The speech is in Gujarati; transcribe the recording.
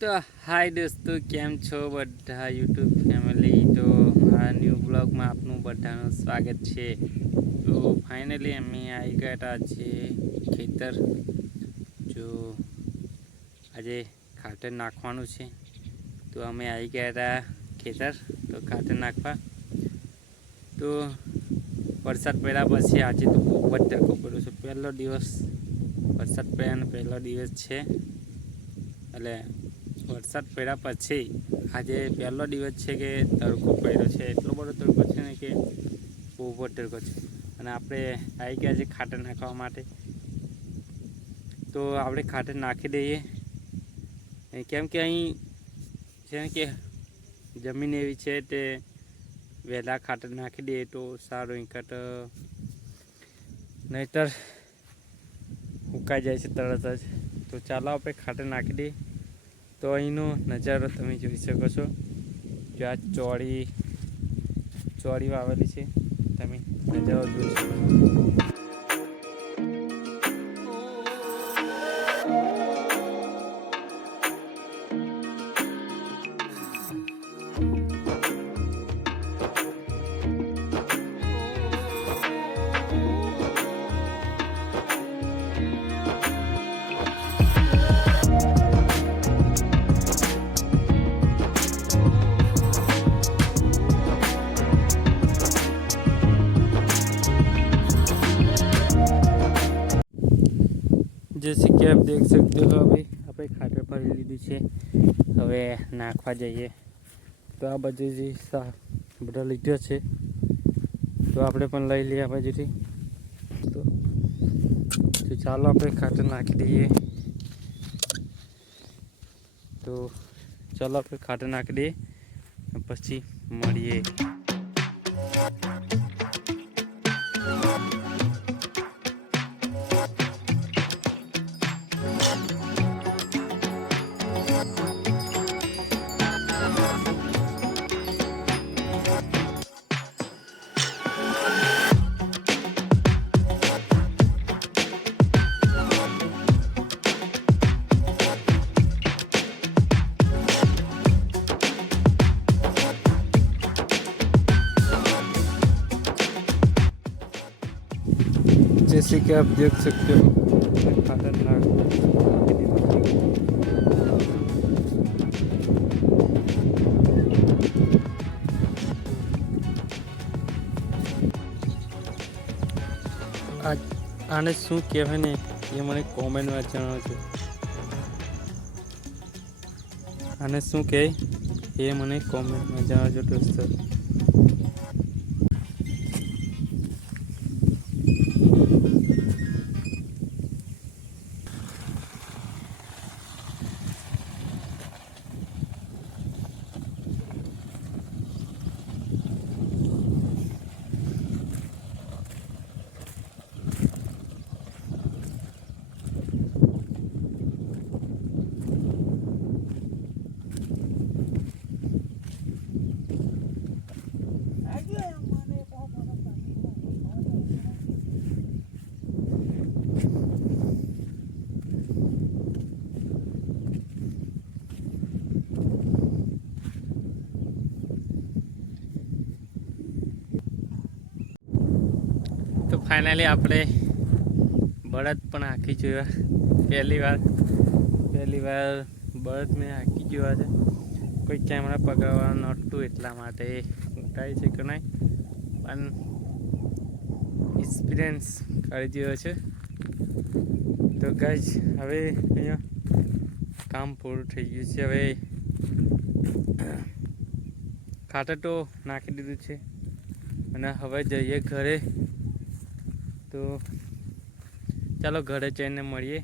तो हाय दोस्तों केम छो बधा यूट्यूब फैमिली। तो मारा न्यू ब्लॉग में आपनु बधानु स्वागत है। तो फाइनली अमे आई गया खेतर जो आज खातर नाखवानु छे। तो अमे आई गया खेतर तो खातर नाखवा। तो वरसाद पड़ा पछी आज तो बहुत तड़को पड़ो छे। पहलो दिवस वरसाद पड़ा पहलो दिवस है એટલે વરસાદ પડ્યા પછી આજે પહેલો દિવસ છે કે તડકો પડ્યો છે। એટલો બધો તડકો છે ને કે બહુ તડકો છે। અને આપણે આવી ગયા છે ખાતર નાખવા માટે। તો આપણે ખાતર નાખી દઈએ કેમ કે અહીં છે ને કે જમીન એવી છે તે વહેલા ખાતર નાખી દઈએ તો સારું। અહીં નહીતર ઉકાઈ જાય છે તરત જ। તો ચાલો આપણે ખાતર નાખી દઈએ। તો અહીંનો નજારો તમે જોઈ શકો છો। જો આ ચોળી વાવેલી છે તમે નજારો જોઈ શકો છો। जैसे कि आप देख सकते हो अभी આપણે ખાતર ભરી લીધું છે। હવે નાખવા જઈએ। તો આ બાજુથી બધા લીધો છે તો આપણે પણ લઈ લઈએ આ બાજુથી। તો ચાલો આપણે ખાતર નાખી દઈએ। તો ચાલો આપણે ખાતર નાખી દઈએ પછી મળીએ। जैसे कि आप देख सकते हो खातर आने शू कहवाय ने ये मने कॉमेंट में जणावजो। आने शू कहे ये मने कॉमेंट में जणावजो दोस्तों। तो फाइनली આપણે બળદ પણ હાંકી જોયા। પહેલી વાર બળદ મેં હાંકી જોયા છે। કોઈ કેમેરા પકડવાનું નહોતું એટલા માટે ઉઠાવી છે કે નહીં પણ એક્સપિરિયન્સ કરી જોયો છે। તો ગાઈઝ હવે અહીંયા કામ પૂરું થઈ ગયું છે। હવે ખાતર તો નાખી દીધું છે અને હવે જઈએ ઘરે। तो चलो घरे जईने मळीए।